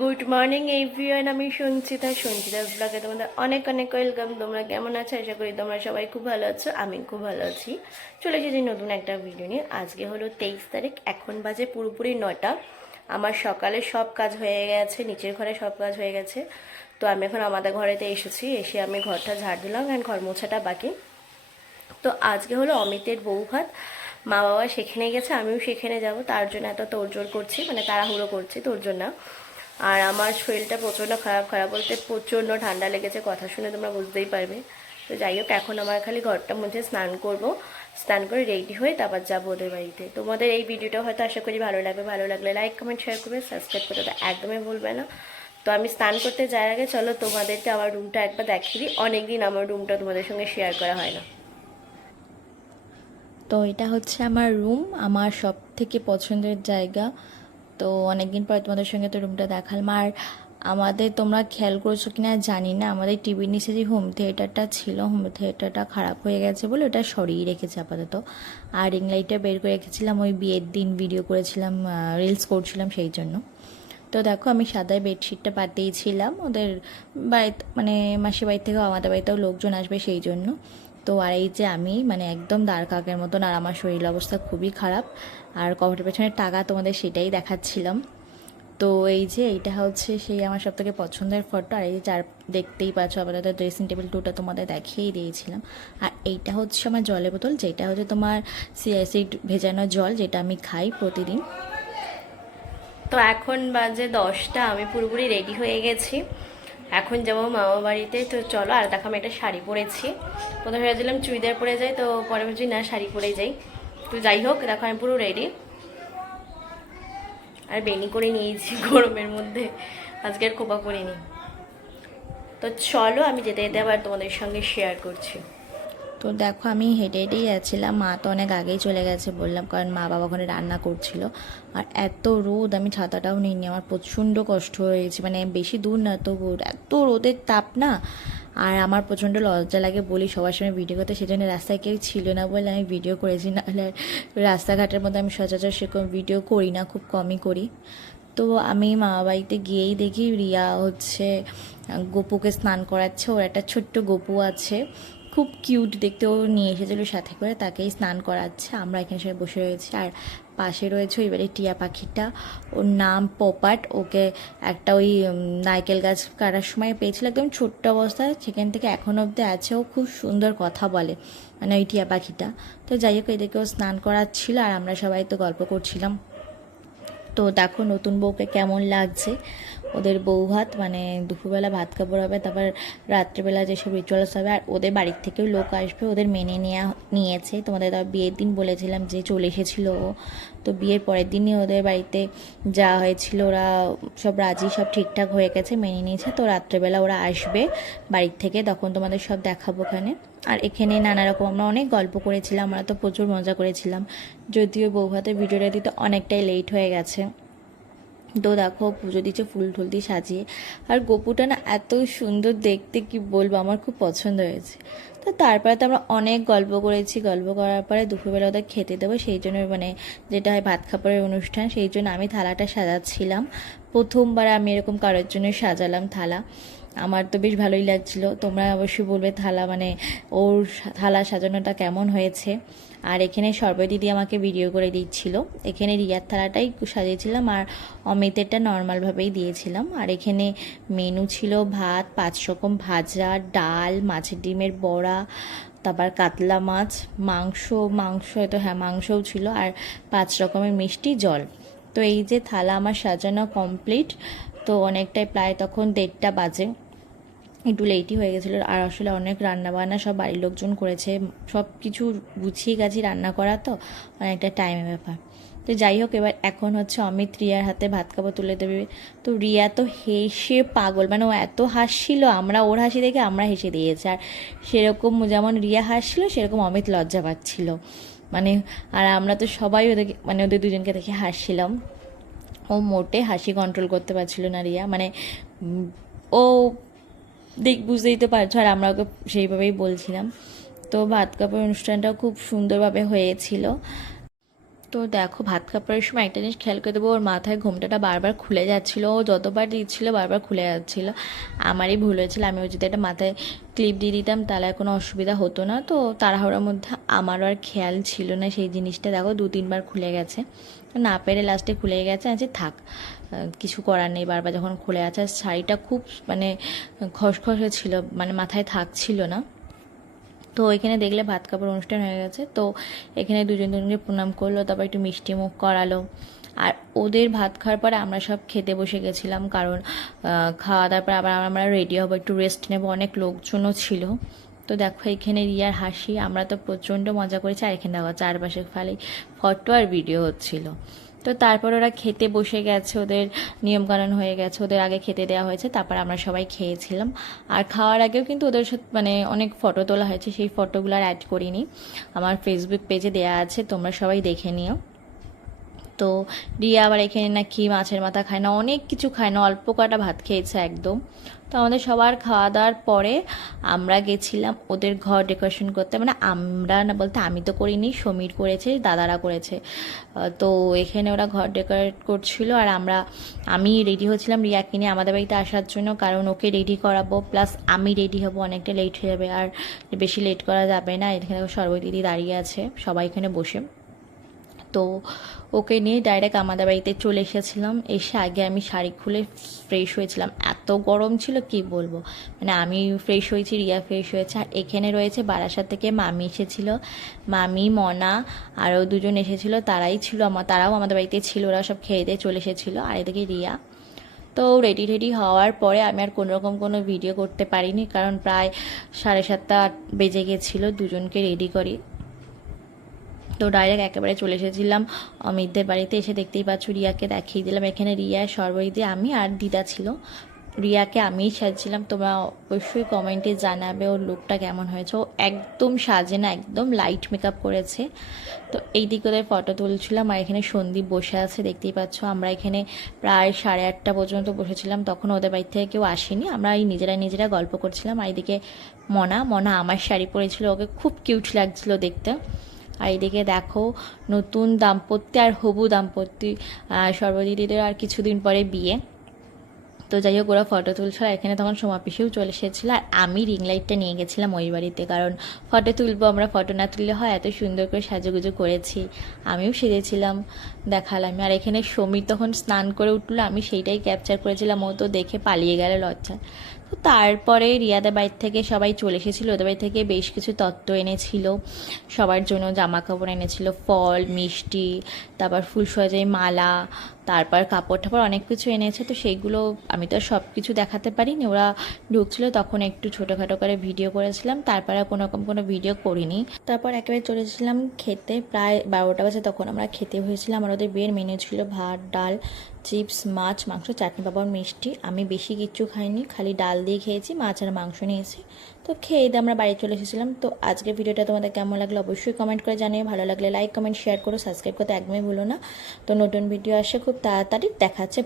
Good morning everyone, আমি সঞ্চিতাস ব্লগে তোমাদের অনেক অনেক ওয়েলকাম। তোমরা কেমন আছো? আশা করি তোমরা সবাই খুব ভালো আছো। আমি খুব ভালো আছি। চলে এসেছি নতুন একটা ভিডিও নিয়ে। আজকে হলো 23 তারিখ, এখন বাজে পুরোপুরি 9টা। আমার সকালে সব কাজ হয়ে গেছে, নিচের ঘরে সব কাজ হয়ে গেছে। তো আমি এখন আমাদের ঘরেতে এসেছি, এসে আমি ঘরটা ঝাড় দিলাম, অ্যান্ড ঘর মোছাটা বাকি। তো আজকে হলো অমিতের বউ ভাত। মা বাবা সেখানে গেছে, আমিও সেখানে যাব, তার জন্য এত তোড়জোড় করছি, মানে তাড়াহুড়ো করছি, তোর জন্য। আর আমার শরীরটা প্রচণ্ড খারাপ, খারাপ বলতে প্রচণ্ড ঠান্ডা লেগেছে, কথা শুনে তোমরা বুঝতেই পারবে। তো যাই হোক, এখন আমার খালি ঘরটা মুছে স্নান করব, স্নান করে রেডি হয়ে তারপর যাবো ওদের বাড়িতে। তোমাদের এই ভিডিওটা হয়তো আশা করি ভালো লাগবে, ভালো লাগলে লাইক কমেন্ট শেয়ার করবে, সাবস্ক্রাইব করতে তো একদমই ভুলবে না। তো আমি স্নান করতে যাওয়ার আগে চলো তোমাদেরকে আমার রুমটা একবার দেখিয়ে দিই, অনেকদিন আমার রুমটা তোমাদের সঙ্গে শেয়ার করা হয় না। তো এটা হচ্ছে আমার রুম, আমার সব থেকে পছন্দের জায়গা। তো অনেকদিন পরে তোমাদের সঙ্গে তো রুমটা দেখালাম। আর আমাদের তোমরা খেয়াল করেছো কিনা জানি না, আমাদের টিভির নিচে যে হোম থিয়েটারটা ছিল, হোম থিয়েটারটা খারাপ হয়ে গেছে বলে ওটা সরিয়ে রেখেছে আপাতত। আর রিং লাইটটা বের করে রেখেছিলাম, ওই বিয়ের দিন ভিডিও করেছিলাম, রিলস করছিলাম সেই জন্য। তো দেখো, আমি সাদাই বেডশিটটা পাতিয়েছিলাম ওদের বাড়িতে, মানে মাসির বাড়ি থেকেও আমাদের বাড়িতেও লোকজন আসবে সেই জন্য। তো আর এই যে আমি মানে একদম দাঁড় কাকের মতন, আর আমার শরীর অবস্থা খুবই খারাপ। আর কভারের পেছনে টাকা তোমাদের সেটাই দেখাচ্ছিলাম। তো এই যে এইটা হচ্ছে সেই আমার সব থেকে পছন্দের ফটো। আর এই যে চার দেখতেই পাচ্ছ, আপাতত ড্রেসিং টেবিল টুটা তোমাদের দেখিয়েই দিয়েছিলাম। আর এইটা হচ্ছে আমার জলের বোতল, যেটা হচ্ছে তোমার সিয়াসিড ভেজানো জল, যেটা আমি খাই প্রতিদিন। তো এখন বাজে 10টা, আমি পুরোপুরি রেডি হয়ে গেছি, এখন যাবো মামা বাড়িতে। তো চলো। আর দেখো, আমি একটা শাড়ি পরেছি, প্রথমে ভেবেছিলাম চুড়িদার পরে যাই, তো পরে ভাবছি না, শাড়ি পরে যাই। তো যাই হোক, দেখো আমি পুরো রেডি, আর বেনি করে নিয়েছি গরমের মধ্যে, আজকে আর খোপা করিনি। তো চলো, আমি যেতে যেতে আবার তোমাদের সঙ্গে শেয়ার করছি। তো দেখো, আমি হেঁটে হেঁটেই যাচ্ছিলাম, মা তো অনেক আগেই চলে গেছে বললাম, কারণ মা বাবা ওখানে রান্না করছিল। আর এত রোদ, আমি ছাতাটাও নিইনি, আমার প্রচণ্ড কষ্ট হয়েছে, মানে বেশি দূর না তো এত রোদের তাপ না। আর আমার প্রচণ্ড লজ্জা লাগে বলি সবার সঙ্গে ভিডিও করতে, সেজন্য রাস্তায় কেউ ছিল না বলে আমি ভিডিও করেছি, নাহলে রাস্তাঘাটের মধ্যে আমি সচরাচর সেরকম ভিডিও করি না, খুব কমই করি। তো আমি মামা বাড়িতে গিয়েই দেখি রিয়া হচ্ছে গপুকে স্নান করাচ্ছে, ওর একটা ছোট্ট গপু আছে, খুব কিউট দেখতে, ও নিয়ে এসেছিলো সাথে করে, তাকেই স্নান করাচ্ছে। আমরা এখানে সবাই বসে রয়েছি, আর পাশে রয়েছে এবারে টিয়া পাখিটা, ওর নাম পপাট। ওকে একটা ওই নারকেল গাছ কাটার সময় পেয়েছিল, একদম ছোট্ট অবস্থায়, সেখান থেকে এখন অবধি আছে। ও খুব সুন্দর কথা বলে, মানে ওই টিয়া পাখিটা। তো যাই হোক, এদেরকেও স্নান করাচ্ছিল, আর আমরা সবাই তো গল্প করছিলাম। তো দেখো নতুন বউকে কেমন লাগছে। ওদের বউ ভাত, মানে দুপুরবেলা ভাত কাপড় হবে, তারপর রাত্রিবেলা যেসব রিচুয়ালস হবে, আর ওদের বাড়ির থেকেও লোক আসবে, ওদের মেনে নিয়েছে। তোমাদের তার বিয়ের দিন বলেছিলাম যে চলে এসেছিলো ও, তো বিয়ের পরের দিনই ওদের বাড়িতে যা হয়েছিল, ওরা সব রাজি, সব ঠিকঠাক হয়ে গেছে, মেনে নিয়েছে। তো রাত্রেবেলা ওরা আসবে বাড়ির থেকে, তখন তোমাদের সব দেখাবো ওখানে। আর এখানে নানা রকম আমরা অনেক গল্প করেছিলাম, আমরা তো প্রচুর মজা করেছিলাম, যদিও বউ ভাতের ভিডিওটা দিতে অনেকটাই লেট হয়ে গেছে। তো দেখো, পুজো দিচ্ছে ফুল টুল দিয়ে সাজিয়ে। আর গপুটা না এত সুন্দর দেখতে, কি বলবো, আমার খুব পছন্দ হয়েছে। তো তারপরে তো আমরা অনেক গল্প করেছি, গল্প করার পরে দুপুরবেলা ওদের খেতে দেবো, সেই জন্য মানে যেটা হয় ভাত খাবারের অনুষ্ঠান, সেই জন্য আমি থালাটা সাজাচ্ছিলাম। প্রথমবার আমি এরকম কারোর জন্য সাজালাম থালা, আমার তো বেশ ভালোই লাগছিল। তোমরা অবশ্যই বলবে থালা, মানে ওর থালা সাজানোটা কেমন হয়েছে। আর এখানে সর্বদিদি আমাকে ভিডিও করে দিচ্ছিল, এখানে রিয়ার থালাটাই সাজিয়েছিলাম, আর অমিতেরটা নর্মালভাবেই দিয়েছিলাম। আর এখানে মেনু ছিল ভাত, 5 রকম ভাজা, ডাল, মাছের ডিমের বড়া, তারপর কাতলা মাছ, মাংস, তো হ্যাঁ মাংসও ছিল, আর 5 রকমের মিষ্টি, জল। তো এই যে থালা আমার সাজানো কমপ্লিট। তো অনেকটাই, প্রায় তখন 1:30 বাজে, একটু লেটই হয়ে গেছিলো। আর আসলে অনেক রান্না বান্না সব বাড়ির লোকজন করেছে, সব কিছু গুছিয়ে গেছি রান্না করা, তো অনেকটা টাইমের ব্যাপার। তো যাই হোক, এবার এখন হচ্ছে অমিত রিয়ার হাতে ভাত খাবার তুলে দেবে। তো রিয়া তো হেসে পাগল, মানে ও এত হাসছিল, আমরা ওর হাসি দেখে আমরা হেসে দিয়েছি। আর সেরকম যেমন রিয়া হাসছিল, সেরকম অমিত লজ্জা পাচ্ছিল, মানে। আর আমরা তো সবাই ওদেরকে, মানে ওদের দুজনকে দেখে হাসছিলাম। ও মোটে হাসি কন্ট্রোল করতে পারছিল না, রিয়া, মানে ও বুঝতেই তো পারছো, আর আমরা ওকে সেইভাবেই বলছিলাম। তো ভাত কাপড় অনুষ্ঠানটাও খুব সুন্দরভাবে হয়েছিল। তো দেখো ভাত খাবারের সময় একটা জিনিস খেয়াল করে দেবো, ওর মাথায় ঘোমটাটা বারবার খুলে যাচ্ছিলো, ও যতবার দিচ্ছিলো বারবার খুলে যাচ্ছিলো। আমারই ভুল হয়েছিল, আমি যদি একটা মাথায় ক্লিপ দিয়ে দিতাম তাহলে কোনো অসুবিধা হতো না। তো তাড়াহুড়োর মধ্যে আমারও আর খেয়াল ছিল না সেই জিনিসটা, দেখো 2-3 বার খুলে গেছে, না পেরে লাস্টে খুলে গেছে। আছে থাক, কিছু করার নেই, বারবার যখন খুলে আছে। আর শাড়িটা খুব মানে খসখসে ছিল, মানে মাথায় থাকছিল না। তো এখানে দেখলে ভাত খাবার অনুষ্ঠান হয়ে গেছে। তো এখানে দুজনকে প্রণাম করলো, তারপর একটু মিষ্টি মুখ করালো। আর ওদের ভাত খাওয়ার পরে আমরা সব খেতে বসে গেছিলাম, কারণ খাওয়া দাওয়ার পর আবার আমরা রেডি হবো, একটু রেস্ট নেবো, অনেক লোকজনও ছিল। তো দেখো এখানে রিয়ার হাসি, আমরা তো প্রচণ্ড মজা করেছি। আর এখানে দেখো চারপাশে খালি ফটো আর ভিডিও হচ্ছিল। তো তারপর ওরা খেতে বসে গেছে, ওদের নিয়মকানুন হয়ে গেছে, ওদের আগে খেতে দেওয়া হয়েছে, তারপর আমরা সবাই খেয়েছিলাম। আর খাওয়ার আগেও কিন্তু ওদের সাথে মানে অনেক ফটো তোলা হয়েছে, সেই ফটোগুলো আর অ্যাড করিনি, আমার ফেসবুক পেজে দেওয়া আছে, তোমরা সবাই দেখে নিও। তো রিয়া আবার এখানে নাকি মাছের মাথা খায় না, অনেক কিছু খায় না, অল্প কটা ভাত খেয়েছে একদম। তো আমাদের সবার খাওয়া দাওয়ার পরে আমরা গেছিলাম ওদের ঘর ডেকোরেশন করতে, মানে আমরা না বলতে আমি তো করিনি, সমীর করেছে, দাদারা করেছে। তো এখানে ওরা ঘর ডেকোরেট করছিল, আর আমি রেডি হচ্ছিলাম রিয়াকে নিয়ে আমাদের বাড়িতে আসার জন্য, কারণ ওকে রেডি করাবো প্লাস আমি রেডি হব, অনেকটা লেট হয়ে যাবে, আর বেশি লেট করা যাবে না। এখানে সর্বই দিদি দাঁড়িয়ে আছে, সবাই এখানে বসে। তো ওকে নিয়ে ডাইরেক্ট আমাদের বাড়িতে চলে এসেছিলাম। এসে আগে আমি শাড়ি খুলে ফ্রেশ হয়েছিলাম, এত গরম ছিল কি বলবো, মানে আমি ফ্রেশ হয়েছি, রিয়া ফ্রেশ হয়েছে। আর এখানে রয়েছে বারাসাত থেকে মামি এসেছিল, মামি মনা আরও দুজন এসেছিলো, তারাও আমাদের বাড়িতে ছিল, ওরা সব খেয়ে দিয়ে চলে এসেছিলো। আর এদিকে রিয়া তো রেডি হওয়ার পরে আমি আর কোনোরকম কোনো ভিডিও করতে পারিনি, কারণ প্রায় 7:30 বেজে গেছিলো দুজনকে রেডি করি। তো ডাইরেক্ট একেবারে চলে এসেছিলাম অমিতদের বাড়িতে। এসে দেখতেই পাচ্ছ রিয়াকে দেখিয়ে দিলাম, এখানে রিয়া, সর্বরিদি, আমি আর দিদা ছিল। রিয়াকে আমিই সাজছিলাম, তোমরা অবশ্যই কমেন্টে জানাবে ওর লুকটা কেমন হয়েছে। ও একদম সাজে না, একদম লাইট মেকআপ করেছে। তো এই দিকে ওদের ফটো তুলছিলাম, আর এখানে সন্দীপ বসে আছে দেখতেই পাচ্ছ। আমরা এখানে প্রায় 8:30 পর্যন্ত বসেছিলাম, তখন ওদের বাড়ি থেকে কেউ আসেনি, আমরা এই নিজেরা গল্প করছিলাম। আর এদিকে মনা আমার শাড়ি পরেছিল, ওকে খুব কিউট লাগছিল দেখতে। আর এদিকে দেখো নতুন দাম্পত্য আর হবু দাম্পত্য, সর্বদিদিদের আর কিছুদিন পরে বিয়ে। তো যাই হোক ওরা ফটো তুলছিল, আর এখানে তখন সোমা পিসিও চলে এসেছিলো। আর আমি রিং লাইটটা নিয়ে গেছিলাম ওই বাড়িতে, কারণ ফটো তুলবো, আমরা ফটো না তুললে হয়, এত সুন্দর করে সাজুগুজু করেছি, আমিও সেজেছিলাম, দেখালাম। আর এখানে সমীর তখন স্নান করে উঠলো, আমি সেইটাই ক্যাপচার করেছিলাম, ও তো দেখে পালিয়ে গেল লজ্জা। তো তারপরে রিয়াদের বাড়ি থেকে সবাই চলে এসেছিলো, ওদের বাড়ি থেকে বেশ কিছু তত্ত্ব এনেছিল, সবার জন্য জামা কাপড় এনেছিল, ফল মিষ্টি, তারপর ফুল সজ্জায় মালা, তারপর কাপড় টাপড় অনেক কিছু এনেছে। তো সেইগুলো আমি তো সব কিছু দেখাতে পারিনি, ওরা ঢুকছিল তখন একটু ছোটোখাটো করে ভিডিও করেছিলাম, তারপর আর কোনো ভিডিও করিনি। তারপর একেবারে চলেছিলাম খেতে, প্রায় 12টা বাজে তখন আমরা খেতে হয়েছিলাম। আর ওদের বিয়ের মেনু ছিল ভাত, ডাল, চিপস, মাছ, মাংস, চাটনি, পাঁপড়, মিষ্টি। আমি বেশি কিচ্ছু খাইনি, খালি ডাল দিয়ে খেয়েছি, মাছ আর মাংস নিয়েছি। তো খেয়ে দিয়ে আমরা বাড়ি চলে এসেছিলাম। তো আজকের ভিডিওটা তোমাদের কেমন লাগলো অবশ্যই কমেন্ট করে জানিয়ে, ভালো লাগলে লাইক কমেন্ট শেয়ার করো, সাবস্ক্রাইব করতে একদমই ভুলো না। তো নতুন ভিডিও আসে খুব তাড়াতাড়ি, দেখাচ্ছে।